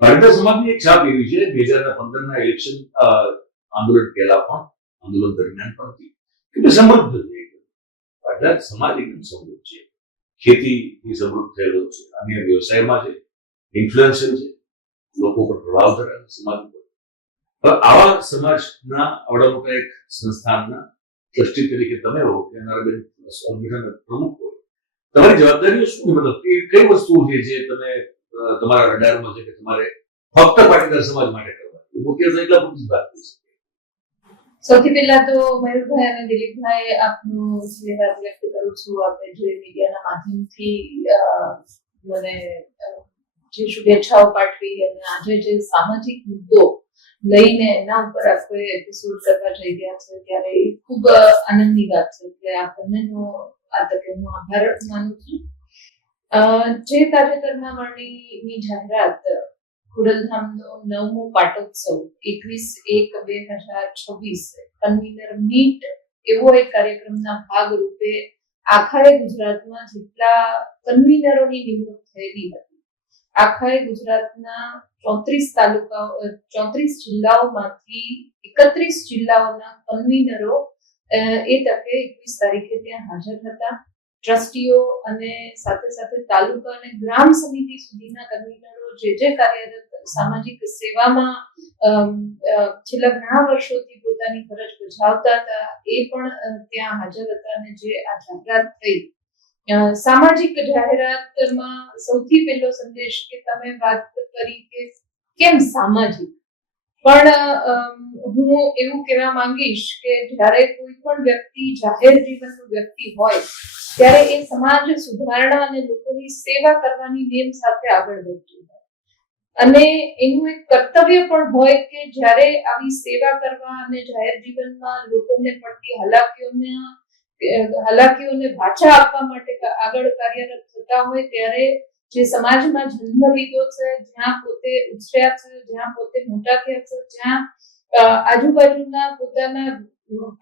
ભારતીય સમાજની એક છાપ એવી છે 2015ના ઇલેક્શન આંદોલન પહેલા પણ આંદોલન દરમિયાન પણ હતી કે સમૃદ્ધ છે. ભારત સમાજ એકદમ સમૃદ્ધ છે, ખેતીથી સમૃદ્ધ થયેલો છે, અન્ય વ્યવસાયમાં છે, ઇન્ફ્લુએન્શિયલ છે, લોકો પર પ્રભાવ ધરાવે સમાજ પર. આવા સમાજના આવડા મોટા એક સંસ્થાનના ટ્રસ્ટી તરીકે તમે હો કે નારાબેન સંગઠનના પ્રમુખ હો, તમારી જવાબદારીઓ શું? મતલબ કઈ વસ્તુ છે જે તમે તમારા રડારમાં છે કે તમારે ફક્ત પાટીદાર સમાજ માટે કરવા? મુખ્ય તો એટલા પૂરતી વાત કરી શકે. સૌથી પહેલા તો મયુરભાઈ અને દિલીપભાઈ આપનું ધન્યવાદ વ્યક્ત કરું છું. આપણે જે મીડિયાના માધ્યમથી મને જે શુભેચ્છાઓ પાઠવી અને આજે જે સામાજિક મુદ્દો લઈને એના ઉપર આપણે એપિસોડ કરવા જઈ રહ્યા છે ત્યારે એ ખૂબ આનંદની વાત છે કે આ બંનેનો આ તકે હું આભાર માનું છું. જે તાજેતરમાં મળણીની જાહેરાત ખોડલધામનો 9મો પાટોત્સવ 21/1/2026 કન્વીનર મીટ એવો એક કાર્યક્રમના ભાગરૂપે આખા ગુજરાતમાં જેટલા કન્વીનરોની નિમણૂક થયેલી હતી, આખા ગુજરાતના 34 તાલુકાઓ 34 જિલ્લાઓમાંથી 31 જિલ્લાઓના કન્વીનરો એ તકે 21 તારીખે ત્યાં હાજર હતા. ટ્રસ્ટીઓ અને સાથે સાથે તાલુકા અને ગ્રામ સમિતિ સુધીના કન્વીનરો જે કાર્યરત સામાજિક સેવામાં છેલ્લા ઘણા વર્ષોથી પોતાની ફરજ બજાવતા હતા એ પણ ત્યાં હાજર હતા. અને જે આ જાહેરાત થઈ, સામાજિક જાહેરાતમાં સૌથી પહેલો સંદેશ કે તમે વાત કરી કે કેમ સામાજિક, પણ હું એવું કહેવા માંગીશ કે જ્યારે કોઈ પણ વ્યક્તિ જાહેર જીવનનું વ્યક્તિ હોય ત્યારે એ સમાજ સુધારણા અને લોકોની સેવા કરવાની નેમ સાથે આગળ વધતું હોય અને એનું એક કર્તવ્ય પણ હોય કે જ્યારે આવી સેવા કરવા અને જાહેર જીવનમાં લોકોને પડતી હાલાકીઓને વાચા આપવા માટે આગળ કાર્યરત થતા હોય ત્યારે જે સમાજમાં જન્મ લીધો છે, જ્યાં પોતે ઉછર્યા છે, જ્યાં પોતે મોટા થયા છે, જ્યાં આજુબાજુના પોતાના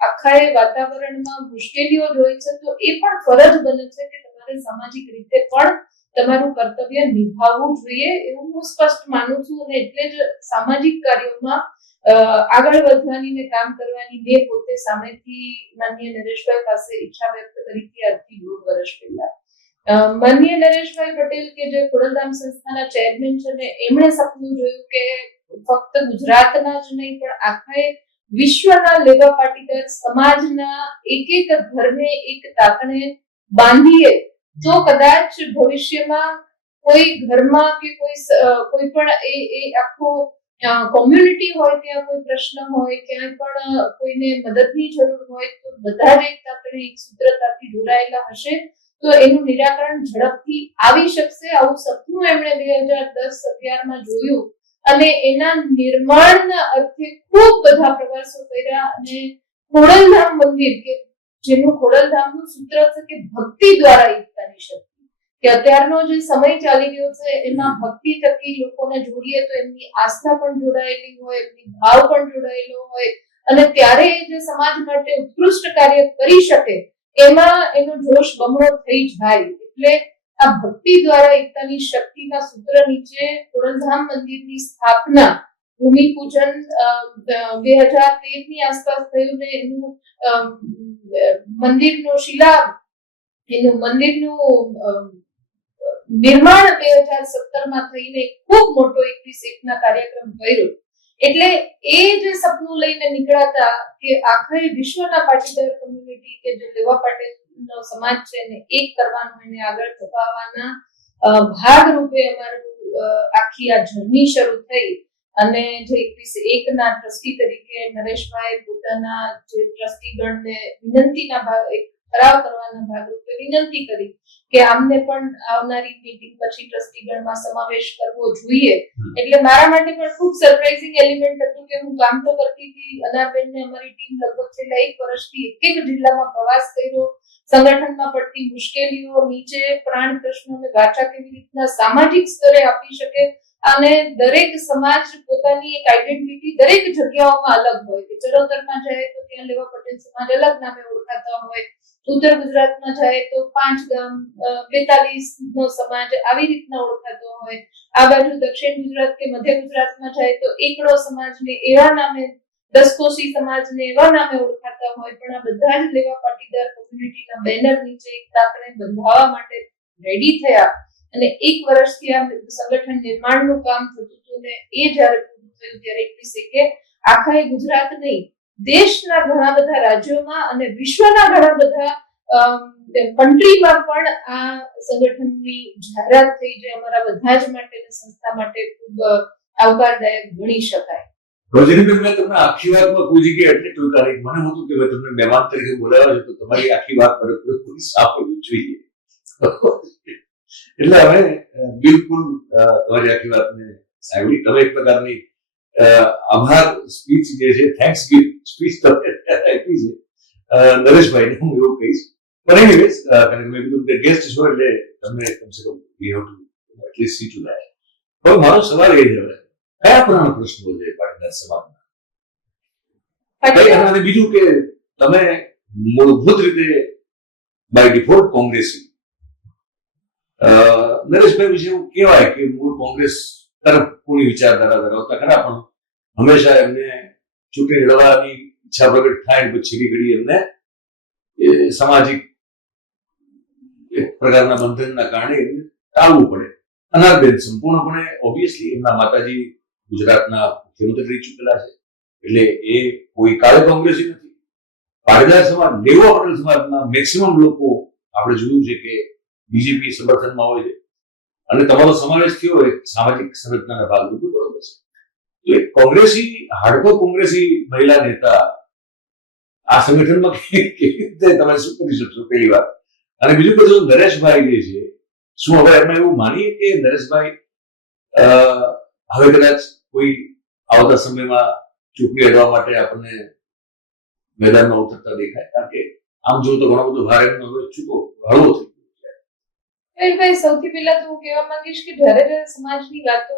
આખા વાતાવરણમાં મુશ્કેલીઓ જોઈ છે, તો એ પણ ફરજ બને છે કે તમારે સામાજિક રીતે પણ તમારું કર્તવ્ય નિભાવવું જોઈએ એવું હું સ્પષ્ટ માનું છું. અને એટલે જ સામાજિક કાર્યોમાં આગળ વધવાની ને કામ કરવાની મેં પોતે સામેથી માનનીય નરેશભાઈ પાસે ઈચ્છા વ્યક્ત કરી હતી આજથી 1.5 વર્ષ પહેલા. માનનીય નરેશભાઈ પટેલ કે જે ખોડલધામ સંસ્થાના ચેરમેન છે ને, એમણે સપનું જોયું કે ફક્ત ગુજરાતના જ નહીં પણ આખા વિશ્વના લેવા પાટીદાર સમાજના એક એક ઘરને એક તાકણે બાંધીએ તો કદાચ ભવિષ્યમાં કોઈ ઘરમાં કે કોઈ પણ એ આખો કોમ્યુનિટી હોય, ત્યાં કોઈ પ્રશ્ન હોય, ક્યાંય પણ કોઈને મદદની જરૂર હોય તો બધા જ એક તાકણે એક સૂત્રતાથી જોડાયેલા હશે તો એનું નિરાકરણ ઝડપથી આવી શકશે. આવું સપનું એમણે 2010-11માં જોયું અને એના નિર્માણના અર્થે ખૂબ બધા પ્રવાસો કર્યા. અને ખોડલધામ મંદિર કે જેનું ખોડલધામનું સૂત્ર છે કે ભક્તિ દ્વારા એકતાની શક્તિ, કે અત્યારનો જે સમય ચાલી રહ્યો છે એમાં ભક્તિ થકી લોકોને જોડીએ તો એમની આસ્થા પણ જોડાયેલી હોય, એમની ભાવ પણ જોડાયેલો હોય અને ત્યારે જે સમાજ માટે ઉત્કૃષ્ટ કાર્ય કરી શકે એમાં એનો જોશ બમણો થઈ જાય. એટલે આ ભક્તિ દ્વારા એકતાની શક્તિના સૂત્ર નીચે ખોડલધામ મંદિરની સ્થાપના, ભૂમિપૂજન 2013ની આસપાસ થયું ને એનું મંદિરનું નિર્માણ 2017માં થઈને ખૂબ મોટો 21/1ના કાર્યક્રમ કર્યો. એટલે એ જે સપનું લઈને નીકળાતા કે આખા વિશ્વના પાટીદાર કમ્યુનિટી કે જે લેવા પાટીનો સમાજ છે એને એક કરવાનો, એને આગળ ધપાવવાના ભાગરૂપે અમારું આખી આ જર્ની શરૂ થઈ. અને જે 21/1ના ટ્રસ્ટી તરીકે નરેશભાઈ પોતાના જે ટ્રસ્ટીગણને વિનંતીના ઠરાવ કરવાના ભાગરૂપે વિનંતી કરી કે આમને પણ આવનારી મીટિંગ પછી ટ્રસ્ટીગણમાં સમાવેશ કરવો જોઈએ. એટલે મારા માટે પણ ખૂબ સરપ્રાઇઝિંગ એલિમેન્ટ હતું કે હું કામ તો કરતી હતી, અનાબેનને અમારી ટીમ લગભગ છેલ્લા 1 વર્ષથી એક જિલ્લામાં પ્રવાસ કર્યો, સંગઠનમાં પડતી મુશ્કેલીઓ, નીચે પ્રાણ પ્રશ્નોને વાચા કેવી રીતના સામાજિક સ્તરે આપી શકે અને દરેક સમાજ પોતાની એક આઈડેન્ટિટી દરેક જગ્યાઓમાં અલગ હોય કે ચરોતરમાં જાય તો ત્યાં લેવા પટેલ સમાજ અલગ નામે ઓળખાતા હોય, ઉત્તર ગુજરાતમાં જાય તો 5 ગામ 42 નો સમાજ આવી રીતના ઓળખાતો હોય, આ બાજુ દક્ષિણ ગુજરાત કે મધ્ય ગુજરાતમાં જાય તો એકડો સમાજને એવા નામે, દસકોશી સમાજને એવા નામે ઓળખાતા હોય. પણ આ બધા જ લેવા પાટીદાર કોમ્યુનિટીના બેનર નીચે એક તાતણે બંધાવવા માટે રેડી થયા અને 1 વર્ષથી આ સંગઠન નિર્માણનું કામ થતું હતું ને એ જ્યારે પૂરું થયું ત્યારે એટલી છે કે આખા ગુજરાત નહીં, દેશના ઘણા બધા રાજ્યોમાં અને વિશ્વના ઘણા બધા કન્ટ્રીમાં પણ આ સંગઠનની જાહેરાત થઈ, જે અમારા બધા જ માટે સંસ્થા માટે ખૂબ આવકારદાયક ગણી શકાય. રોજનીબેન, મેં તમને આખી વાતમાં કોઈ જગ્યાએ એટલે ટોકારી મને હતું કે ભાઈ તમને મહેમાન તરીકે બોલાવ્યા છે તો તમારી આખી વાત પૂરી સાંભળવી જોઈએ. એટલે હવે બિલકુલ તમારી આખી વાતને સાંભળી. તમે એક પ્રકારની આભાર સ્પીચ જે છે, થેન્ક્સ ગિવિંગ સ્પીચ તમે આપી છે નરેશભાઈને, હું એવું કહીશ. પણ એનીવેઝ, કારણ કે મેં કીધું કે ગેસ્ટ છો એટલે તમને કમસે કમ we have to at least see to that. પણ મારો સવાલ એ છે, કયા પ્રકારના પ્રશ્નો છે પાટીદાર સમાજના? અને બીજું કે તમે મૂળભૂત રીતે બાય ડિફોલ્ટ કોંગ્રેસી, નરેશભાઈ વિશે એવું કહેવાય કે મૂળ કોંગ્રેસ તરફ કોની વિચારધારા ધરાવતા ખરા, પણ હંમેશા એમને ચૂંટણી લડવાની ઈચ્છા પ્રગટ થાય પછી ઘડી એમને સામાજિક એક પ્રકારના બંધનના કારણે એમને ટાળવું પડે. અનારબેન સંપૂર્ણપણે ઓબ્વિયસલી એમના માતાજી ગુજરાતના મુખ્યમંત્રી રહી ચૂકેલા છે, એટલે એ કોઈ કાળે કોંગ્રેસી નથી. પાટીદાર સમાજ, લેવા પટેલ સમાજના મેક્સિમમ લોકો આપણે જોયું છે કે બીજેપી સમર્થનમાં હોય છે અને તમારો સમાવેશ થયો એક સામાજિક સંગઠનના ભાગરૂપે, બરોબર છે. તો એક કોંગ્રેસી, હાર્ડકોર કોંગ્રેસી મહિલા નેતા આ સંગઠનમાં કેવી રીતે તમે શું કરી શકશો, પહેલી વાત. અને બીજું બધું નરેશભાઈ જે છે, શું હવે એમાં એવું માનીએ કે નરેશભાઈ હવે કદાચ કોઈ આવતા સમયમાં ચૂંટણી લડવા માટે આપણને મેદાનમાં ઉતરતા દેખાય? કારણ કે આમ જો તો ઘણો બધો ભાર એમનો હવે છૂટો હળવો થઈ ગયો. સૌથી પહેલા તો હું કહેવા માંગીશ કે જ્યારે સમાજની વાતો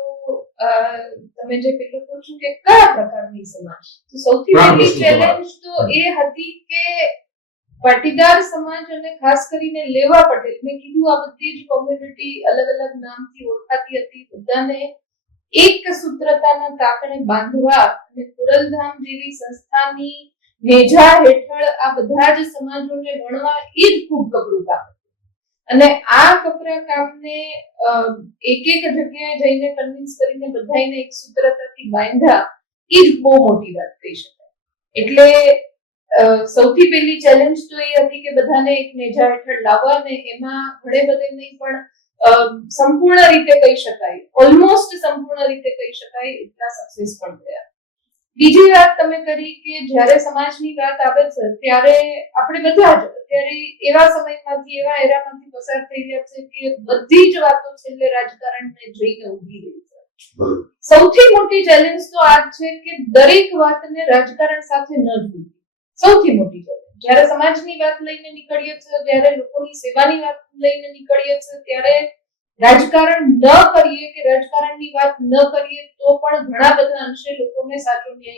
તમે જે પેલું પૂછ્યું કે કયા પ્રકારની સમાજ, તો સૌથી મોટી ચેલેન્જ તો એ હતી કે પાટીદાર સમાજ અને ખાસ કરીને લેવા પટેલ, મેં કીધું આ બધી જ કોમ્યુનિટી અલગ અલગ નામથી ઓળખાતી હતી, બધાને એક સૂત્રતાના તાતણે બાંધવા અને ખોડલધામ જેવી સંસ્થાની નેજા હેઠળ આ બધા જ સમાજોને ગણવા એ જ ખૂબ કપરું કામ હતું. અને આ કપરા કામને એક જગ્યાએ જઈને કન્વિન્સ કરીને બધાને એક સૂત્રતાથી બાંધ્યા, એ જ બહુ મોટી વાત કહી શકાય. એટલે સૌથી પહેલી ચેલેન્જ તો એ હતી કે બધાને એક નેજા હેઠળ લાવવા, અને એમાં ઘણે બધે નહીં પણ સંપૂર્ણ રીતે કહી શકાય, ઓલમોસ્ટ સંપૂર્ણ રીતે કહી શકાય એટલા સક્સેસ પણ થયા. બીજી વાત તમે કરી કે જ્યારે સમાજની વાત આવે છે ત્યારે આપણે બધા જ અત્યારે એવા સમયમાંથી, એવા એરામાંથી પસાર થઈ રહ્યા છે કે બધી જ વાતો છેલ્લે રાજકારણને જઈને ઊભી રહી છે. સૌથી મોટી ચેલેન્જ તો આ છે કે દરેક વાતને રાજકારણ સાથે ન જોડવી. સૌથી મોટી ચેલેન્જ જ્યારે સમાજની વાત લઈને નીકળીએ છીએ, જ્યારે લોકોની સેવાની વાત લઈને નીકળીએ છીએ, ત્યારે રાજકારણ ન કરીએ કે રાજકારણની વાત ન કરીએ તો પણ ઘણા બધા અંશે લોકોને સાચો ન્યાય